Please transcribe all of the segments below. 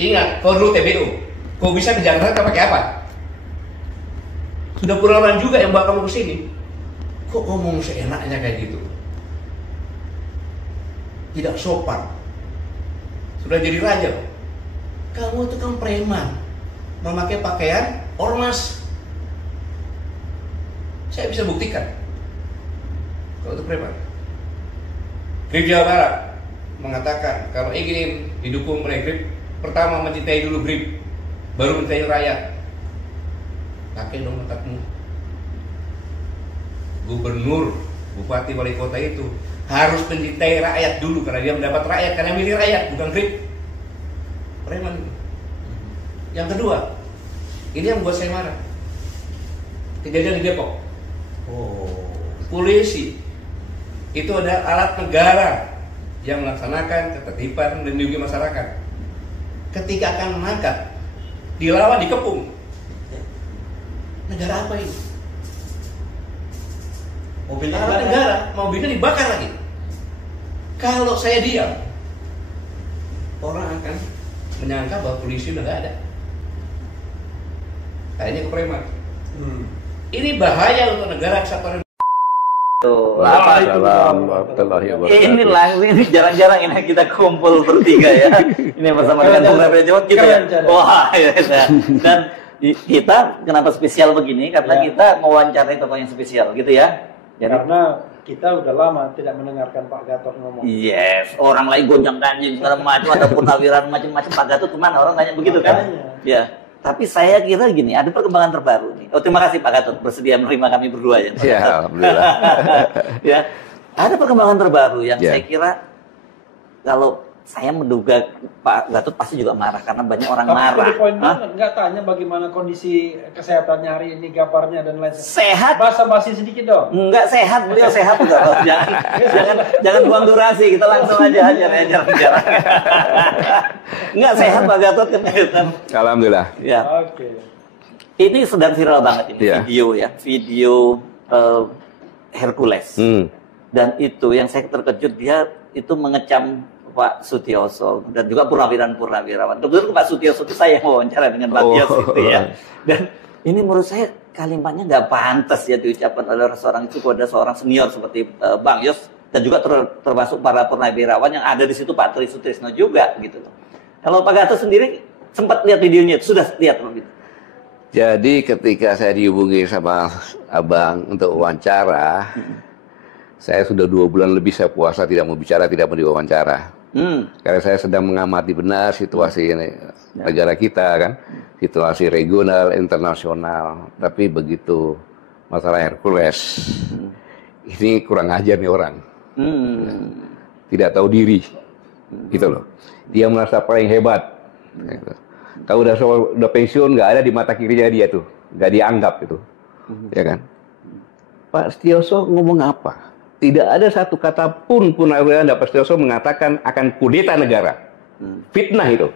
Ingat, kalau dulu TBU, kau bisa ke Jakarta pakai apa? Sudah puluhan juga yang bawa kamu ke sini. Kok ngomong seenaknya kayak gitu? Tidak sopan. Sudah jadi raja. Kamu itu kan preman, memakai pakaian ormas. Saya bisa buktikan. Kau itu preman. Grip Jawa Barat mengatakan kalau ingin didukung oleh Grip, pertama mencintai dulu Grip, baru mencintai rakyat. Pakai dong otakmu. Gubernur, bupati, wali kota itu harus mencintai rakyat dulu karena dia mendapat rakyat, karena milih rakyat, bukan Grip. Preman. Yang kedua, ini yang membuat saya marah. Kejadian di Depok. Polisi itu adalah alat negara yang melaksanakan ketertiban dan melindungi masyarakat. Ketika akan mengangkat, dilawan, dikepung. Negara apa ini? Mobilnya negara, mobilnya dibakar lagi. Kalau saya diam, orang akan menyangka bahwa polisi udah nggak ada. Kayaknya ke preman. Ini bahaya untuk negara kesatuan. Ini langsung, ini jarang-jarang ini kita kumpul bertiga ya. Ini bersama dengan Bung Raffel Jawad gitu ya. Wah, ya. Dan kita kenapa spesial begini? Karena kita mewawancarai tokoh yang spesial gitu ya. Jadi, karena kita udah lama tidak mendengarkan Pak Gatot ngomong. Yes, orang lain gonjang ganjing segala macam, ada purnawiran macam-macam. Pak Gatot kemana? Orang tanya begitu kan? Ya. Tapi saya kira gini, ada perkembangan terbaru nih. Oh, terima kasih Pak Gatot bersedia menerima kami berdua ya. Ya, alhamdulillah. Ya, ada perkembangan terbaru yang saya kira kalau saya menduga Pak Gatot pasti juga marah karena banyak orang marah. Tapi poin banget, nggak tanya bagaimana kondisi kesehatannya hari ini, gambarnya dan lain sebagainya. Sehat. Basa-basi sedikit dong. Enggak sehat, beliau sehat juga. Jangan buang durasi, kita langsung aja ajar. Enggak sehat Pak Gatot kan. Alhamdulillah. Ya. Oke. Ini sedang viral banget ini video Hercules. Dan itu yang saya terkejut, dia itu mengecam Pak Sutioso dan juga purnawirawan. Kebetulan Pak Sutioso itu saya wawancara dengan Pak Tios itu ya. Dan ini menurut saya kalimatnya nggak pantas ya diucapkan oleh seorang itu kepada seorang senior seperti Bang Yos dan juga termasuk para purnawirawan yang ada di situ, Pak Tri Sutrisno juga gitu. Kalau Pak Gatot sendiri sempat lihat videonya, sudah lihat gitu. Jadi ketika saya dihubungi sama Abang untuk wawancara, saya sudah 2 bulan lebih saya puasa, tidak mau bicara, tidak mau diwawancara. Karena saya sedang mengamati benar situasi negara kita kan, situasi regional, internasional. Tapi begitu masalah Hercules, ini kurang ajar nih orang, tidak tahu diri, gitu loh. Dia merasa paling hebat. Kalau udah pensiun, nggak ada di mata kirinya dia tuh, nggak dianggap itu, ya kan? Pak Sutioso ngomong apa? Tidak ada satu kata pun purnawirawan Pak Sutioso mengatakan akan kudeta negara. Fitnah itu.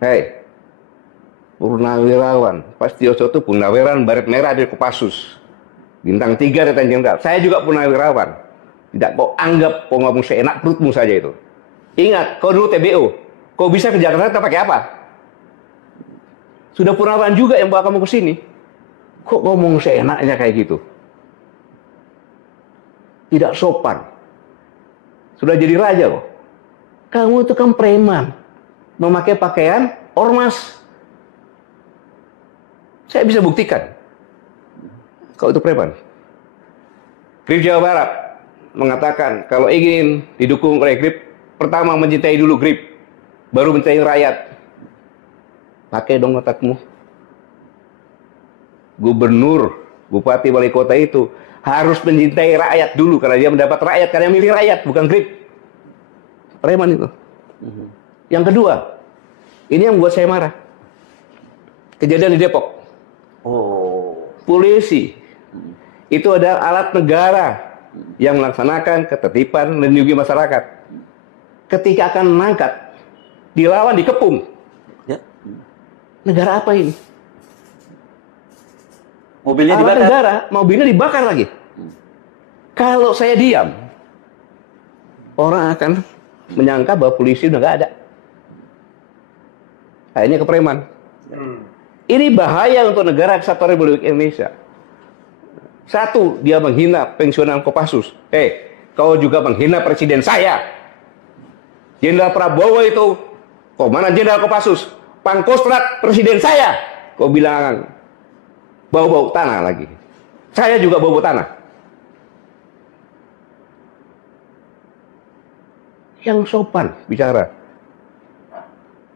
Hei, purnawirawan Pak Sutioso itu purnawirawan Baret Merah dari Kopassus, bintang 3 Letnan Jenderal. Saya juga purnawirawan. Tidak kau anggap kau ngomong seenak perutmu saja itu. Ingat, kau dulu TBU, kau bisa ke Jakarta pakai apa? Sudah purnawirawan juga yang bawa kamu ke sini. Kok ngomong seenaknya kayak gitu? Tidak sopan. Sudah jadi raja kok. Kamu itu kan preman, memakai pakaian ormas. Saya bisa buktikan. Kau itu preman. Grip Jawa Barat mengatakan kalau ingin didukung oleh Grip, pertama mencintai dulu Grip, baru mencintai rakyat. Pakai dong otakmu. Gubernur, bupati, wali kota itu harus mencintai rakyat dulu karena dia mendapat rakyat, karena milih rakyat, bukan Grip. Preman itu. Yang kedua, ini yang membuat saya marah. Kejadian di Depok. Polisi itu adalah alat negara yang melaksanakan ketertiban dan melindungi masyarakat. Ketika akan mengangkat, dilawan, dikepung. Negara apa ini? Mobilnya dibakar. Negara, mobilnya dibakar lagi. Kalau saya diam, orang akan menyangka bahwa polisi udah nggak ada. Akhirnya ke preman. Ini bahaya untuk negara kesatuan Republik Indonesia. Satu, dia menghina pensiunan Kopassus. Kau juga menghina presiden saya. Jenderal Prabowo itu, Komandan Jenderal Kopassus, Pangkostrat presiden saya. Kau bilang bau-bau tanah lagi. Saya juga bau-bau tanah. Yang sopan bicara.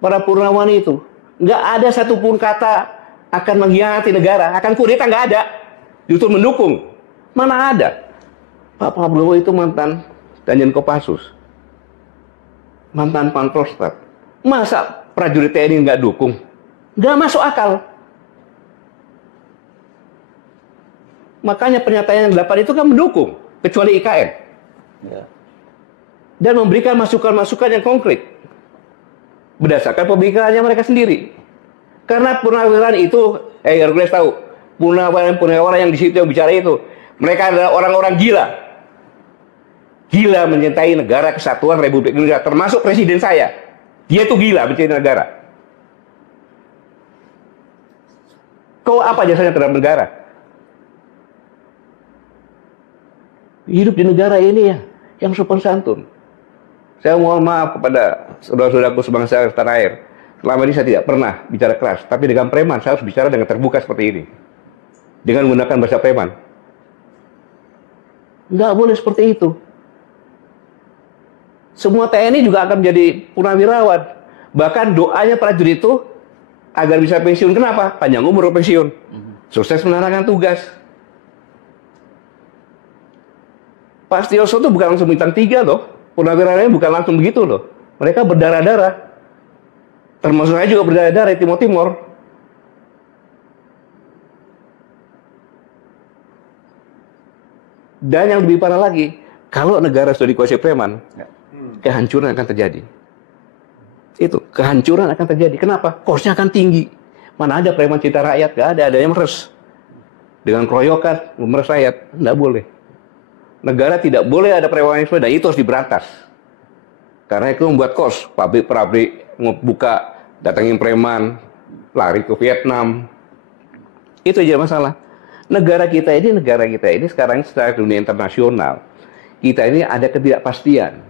Para Purnawirawan itu nggak ada satupun kata akan mengkhianati negara, akan kudeta, nggak ada. Justru mendukung. Mana ada? Pak Prabowo itu mantan Danjen Kopassus, mantan Pangkostrat. Masa prajurit TNI nggak dukung? Nggak masuk akal. Makanya pernyataan yang 8 itu kan mendukung, kecuali IKN. Ya. Dan memberikan masukan-masukan yang konkret berdasarkan pemikirannya mereka sendiri. Karena purnawirawan itu, Hercules tahu, purnawirawan yang di situ yang bicara itu, mereka adalah orang-orang gila. Gila mencintai negara kesatuan Republik Indonesia, termasuk presiden saya. Dia tuh gila mencintai negara. Kau apa jasanya terhadap negara? Hidup di negara ini ya, yang sopan santun. Saya mohon maaf kepada saudara-saudaraku sebangsa tanah air. Selama ini saya tidak pernah bicara keras, tapi dengan preman saya harus bicara dengan terbuka seperti ini. Dengan menggunakan bahasa preman. Nggak boleh seperti itu. Semua TNI juga akan menjadi purnawirawan. Bahkan doanya prajurit itu agar bisa pensiun. Kenapa? Panjang umur pensiun. Sukses menjalankan tugas. Pak Setioso itu bukan langsung bintang 3 loh. Purnawirawannya bukan langsung begitu loh. Mereka berdarah-darah. Termasuk saya juga berdarah-darah di Timur. Dan yang lebih parah lagi, kalau negara sudah dikuasai preman, kehancuran akan terjadi. Itu, kehancuran akan terjadi. Kenapa? Cost-nya akan tinggi. Mana ada preman cinta rakyat? Gak ada yang meres. Dengan keroyokan, meres rakyat. Nggak boleh. Negara tidak boleh ada premanisme dan itu harus diberantas. Karena itu membuat kos, pabrik-pabrik buka, datangin preman, lari ke Vietnam. Itu aja masalah. Negara kita ini sekarang secara dunia internasional, kita ini ada ketidakpastian.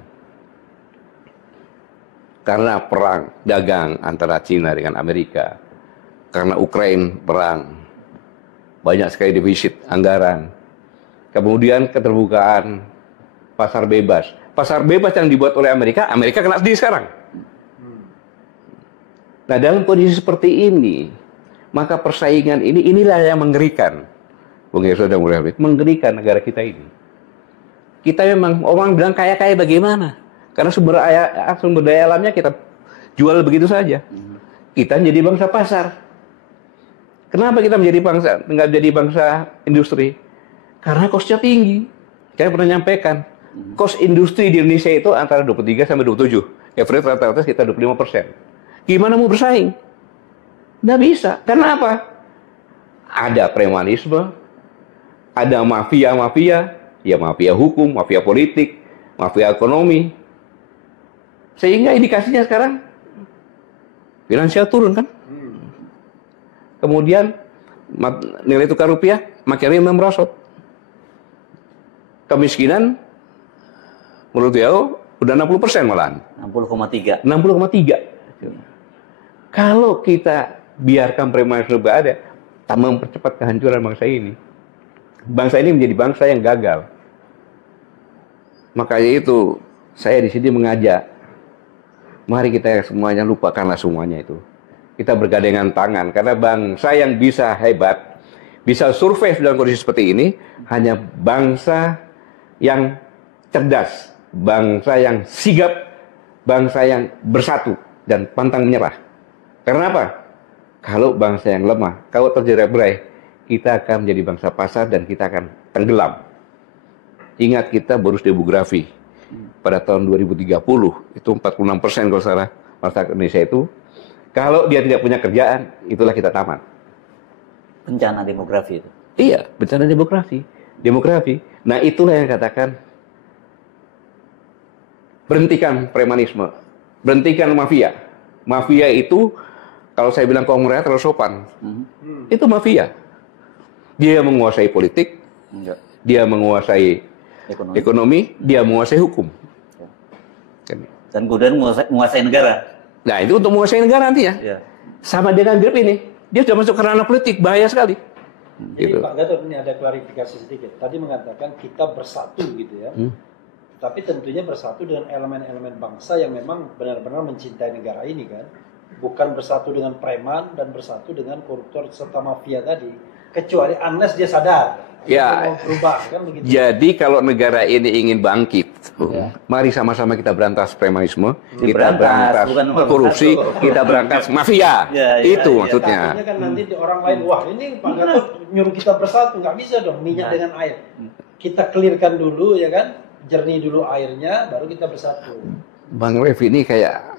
Karena perang dagang antara Cina dengan Amerika, karena Ukraina perang, banyak sekali defisit anggaran. Kemudian keterbukaan pasar bebas. Pasar bebas yang dibuat oleh Amerika kena sendiri sekarang. Nah, dalam kondisi seperti ini, maka persaingan inilah yang mengerikan. Bung Yesod dan Bung Habib, mengerikan negara kita ini. Kita memang, orang bilang kaya-kaya bagaimana? Karena sumber daya alamnya kita jual begitu saja. Kita menjadi bangsa pasar. Kenapa kita nggak menjadi bangsa industri? Karena kosnya tinggi. Saya pernah nyampaikan, kos industri di Indonesia itu antara 23 sampai 27. Average rata-rata sekitar 25%. Gimana mau bersaing? Nggak bisa. Karena apa? Ada premanisme, ada mafia-mafia, ya mafia hukum, mafia politik, mafia ekonomi. Sehingga indikasinya sekarang finansial turun kan? Kemudian nilai tukar rupiah makin merosot. Kemiskinan menurut WHO udah 60% malahan. 60,3. 60,3. Kalau kita biarkan premanisme ada, tak mempercepat kehancuran bangsa ini. Bangsa ini menjadi bangsa yang gagal. Makanya itu saya di sini mengajak, mari kita semuanya lupakanlah semuanya itu. Kita bergandengan tangan karena bangsa yang bisa hebat, bisa survive dalam kondisi seperti ini hanya bangsa yang cerdas, bangsa yang sigap, bangsa yang bersatu dan pantang menyerah. Karena apa? Kalau bangsa yang lemah, kalau terjerat-berai, kita akan menjadi bangsa pasar dan kita akan tenggelam. Ingat kita bonus demografi pada tahun 2030 itu 46% kalau salah masyarakat Indonesia itu. Kalau dia tidak punya kerjaan, itulah kita tamat. Bencana demografi itu. Iya, bencana demografi. Nah itulah yang katakan berhentikan premanisme, berhentikan mafia. Mafia itu, kalau saya bilang kongres terlalu sopan, itu mafia. Dia menguasai politik, dia menguasai ekonomi, dia menguasai hukum. Dan kemudian menguasai negara. Nah, itu untuk menguasai negara nantinya. Ya. Sama dengan Grip ini, dia sudah masuk ke ranah politik, bahaya sekali. Jadi Gitu. Pak Gatot, ini ada klarifikasi sedikit. Tadi mengatakan kita bersatu gitu ya. Tapi tentunya bersatu dengan elemen-elemen bangsa yang memang benar-benar mencintai negara ini kan. Bukan bersatu dengan preman dan bersatu dengan koruptor serta mafia tadi. Kecuali unless dia sadar. Ya. Mau berubah kan begitu. Jadi kalau negara ini ingin bangkit, mari sama-sama kita berantas premanisme, kita berantas korupsi, kita berantas mafia. Itu maksudnya. Takutnya kan nanti di orang lain, wah ini Pak Gatot nyuruh kita bersatu, nggak bisa dong minyak dengan air. Kita clearkan dulu ya kan, jernih dulu airnya, baru kita bersatu. Bang Rev ini kayak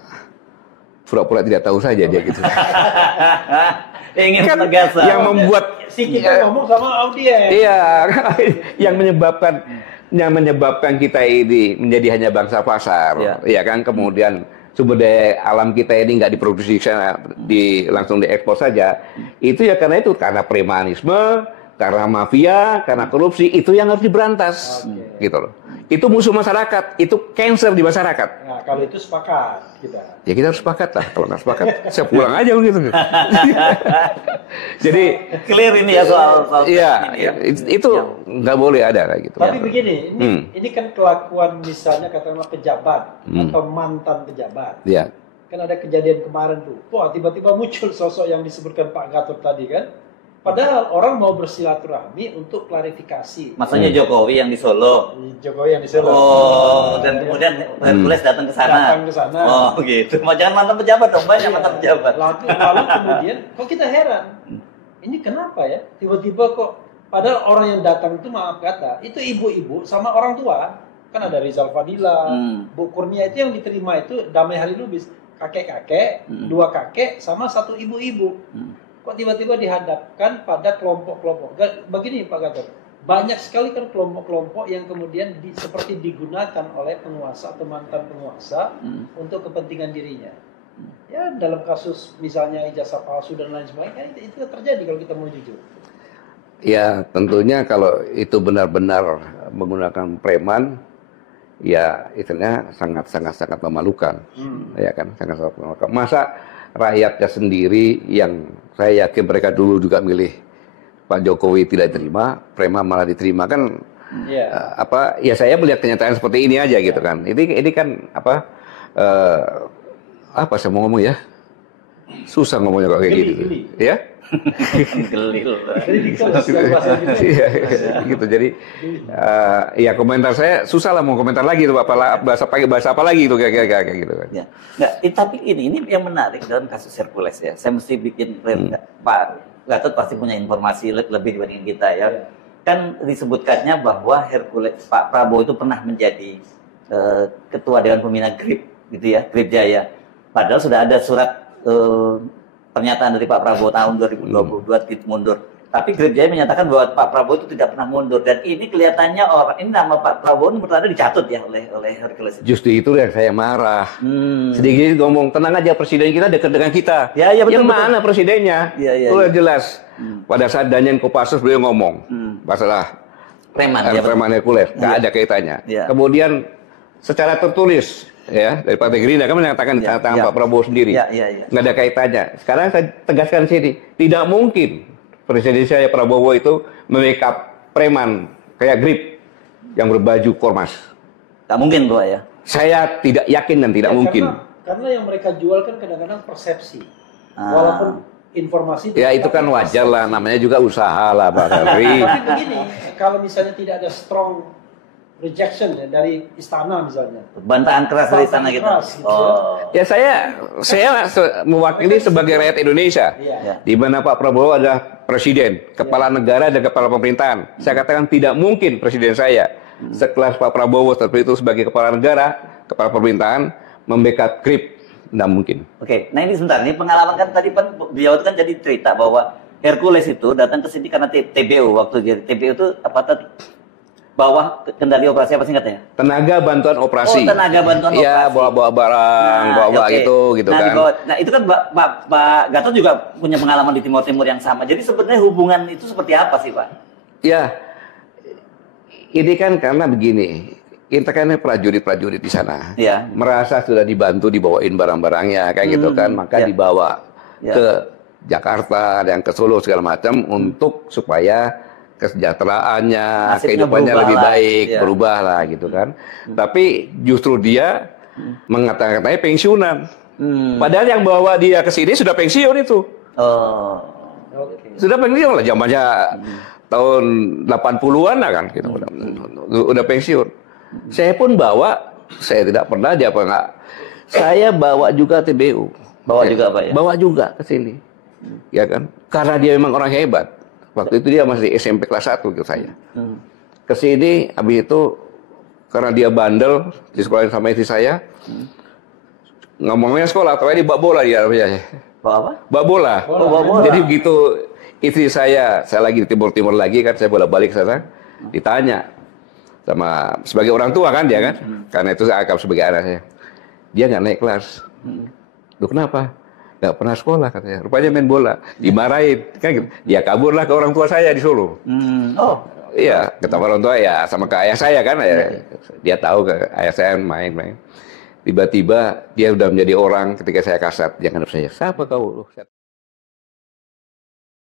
pura-pura tidak tahu saja dia gitu. Ingin Kan penegasan. yang membuat Si kita ngomong sama audiens. iya, yang menyebabkan kita ini menjadi hanya bangsa pasar, ya kan. Kemudian sumber daya alam kita ini nggak diproduksi langsung diekspor saja. Itu ya karena premanisme, karena mafia, karena korupsi, itu yang harus diberantas, gitu loh. Itu musuh masyarakat, itu cancer di masyarakat. Nah, kalau itu sepakat kita. Ya kita harus sepakat lah. Kalau nggak sepakat, saya pulang aja begitu. Jadi clear ini ya soal iya, itu nggak boleh ada kayak gitu. Tapi begini, ini kan kelakuan misalnya katakanlah pejabat atau mantan pejabat. Iya. Kan ada kejadian kemarin tuh, wah tiba-tiba muncul sosok yang disebutkan Pak Gatot tadi kan. Padahal orang mau bersilaturahmi untuk klarifikasi. Maksudnya Jokowi yang di Solo. Jokowi yang di Solo. Oh, dan kemudian Hercules datang ke sana. Datang ke sana. Oh, gitu. Jangan mantan pejabat dong, banyak mantan pejabat. Lalu kemudian, kok kita heran? Ini kenapa ya? Tiba-tiba kok, padahal orang yang datang itu maaf kata, itu ibu-ibu sama orang tua. Kan ada Rizal Fadila, Bu Kurnia itu yang diterima itu Damai Hari Lubis. Kakek-kakek, dua kakek, sama satu ibu-ibu. Kok tiba-tiba dihadapkan pada kelompok-kelompok. Begini Pak Gatot, banyak sekali kan kelompok-kelompok yang kemudian seperti digunakan oleh penguasa atau mantan penguasa untuk kepentingan dirinya. Ya dalam kasus misalnya ijazah palsu dan lain sebagainya, itu terjadi kalau kita mau jujur. Ya tentunya kalau itu benar-benar menggunakan preman, ya istilahnya sangat memalukan. Ya kan, sangat memalukan. Masa rakyatnya sendiri yang saya yakin mereka dulu juga milih Pak Jokowi tidak diterima, preman malah diterima kan? Ya saya melihat kenyataan seperti ini aja gitu kan. Ini kan apa saya mau ngomong ya? Susah ngomongnya kok kayak gitu. Ya? Gelil. Iya, gitu. Jadi ya komentar saya susah lah mau komentar lagi itu bahasa apa lagi itu kayak gitu kan. Ya. Nggak, tapi ini yang menarik dalam kasus Hercules ya. Saya mesti bikin Pak Gatot pasti punya informasi lebih dibanding kita ya. Kan disebutkannya bahwa Hercules Pak Prabowo itu pernah menjadi ketua Dewan Pembina GRIP gitu ya, GRIP Jaya. Padahal sudah ada surat pernyataan dari Pak Prabowo tahun 2022 mundur. Tapi GRIP Jaya menyatakan bahwa Pak Prabowo itu tidak pernah mundur. Dan ini kelihatannya ini nama Pak Prabowo ini bertanda dicatut ya oleh Hercules. Justru itu yang saya marah. Sedikit ngomong, tenang aja presiden kita dekat dengan kita. Ya, betul, yang mana presidennya? Itu jelas. Pada saat Danjen Kopassus beliau ngomong masalah preman Hercules. Nggak ada kaitannya. Kemudian secara tertulis ya dari Partai Gerindra kan menyatakan Pak Prabowo sendiri nggak ada kaitannya. Sekarang saya tegaskan sini, tidak mungkin presiden saya Prabowo itu membackup preman kayak GRIP yang berbaju ormas. Tak mungkin Pak ya. Saya tidak yakin dan tidak mungkin. Karena yang mereka jual kan kadang-kadang persepsi, walaupun informasi. Ya itu kan wajar lah, namanya juga usaha lah Pak Henry. Tapi begini, kalau misalnya tidak ada strong rejection ya, dari istana misalnya. Bantahan keras dari istana gitu. Ya saya mewakili sebagai rakyat Indonesia. Di mana Pak Prabowo adalah presiden, kepala negara dan kepala pemerintahan. Saya katakan tidak mungkin presiden saya sekelas Pak Prabowo seperti itu sebagai kepala negara, kepala pemerintahan membackup GRIP. Tidak mungkin. Oke, nah ini sebentar. Ini pengalaman kan tadi beliau itu kan jadi cerita bahwa Hercules itu datang ke sini karena TBU waktu dia TBU itu apa tadi? bawah kendali operasi apa singkatnya? Tenaga bantuan operasi. Oh, tenaga bantuan operasi. Iya, bawa-bawa barang, bawa-bawa gitu nah, kan. Nah, itu kan Pak Gatot juga punya pengalaman di Timur Timur yang sama. Jadi sebenarnya hubungan itu seperti apa sih, Pak? Ya, ini kan karena begini. Kita kan prajurit-prajurit di sana. Ya. Merasa sudah dibantu dibawain barang-barangnya kayak gitu kan, maka dibawa ke Jakarta dan ke Solo segala macam untuk supaya kesejahteraannya, kehidupannya lebih baik, berubah lah gitu kan. Tapi justru dia mengatakan pensiunan. Padahal yang bawa dia ke sini sudah pensiun itu. Sudah pensiun lah, zamannya tahun 80-an lah kan gitu. Udah pensiun. Saya pun bawa, saya tidak pernah dia apa enggak. Saya bawa juga TBU. Bawa juga Pak ya? Bawa juga ke sini. Ya kan? Karena dia memang orang hebat. Waktu itu dia masih SMP kelas 1 gitu saya. Kesini, habis itu karena dia bandel di sekolah sama istri saya, ngomongnya sekolah, tapi dia bawa bola dia. Bawa apa? Bawa bola. Bola. Jadi begitu istri saya lagi di Timur-Timur lagi kan, saya bolak-balik ke sana, ditanya sama sebagai orang tua kan dia kan, karena itu saya anggap sebagai anak saya. Dia nggak naik kelas. Loh kenapa? Nggak pernah sekolah katanya, rupanya main bola, dimarahin kan gitu. Ya kaburlah ke orang tua saya di Solo. Iya, ketemu orang tua ya sama ke ayah saya kan, ya. Dia tahu ke ayah saya main-main. Tiba-tiba dia udah menjadi orang ketika saya kasat, jangan saya, siapa kau?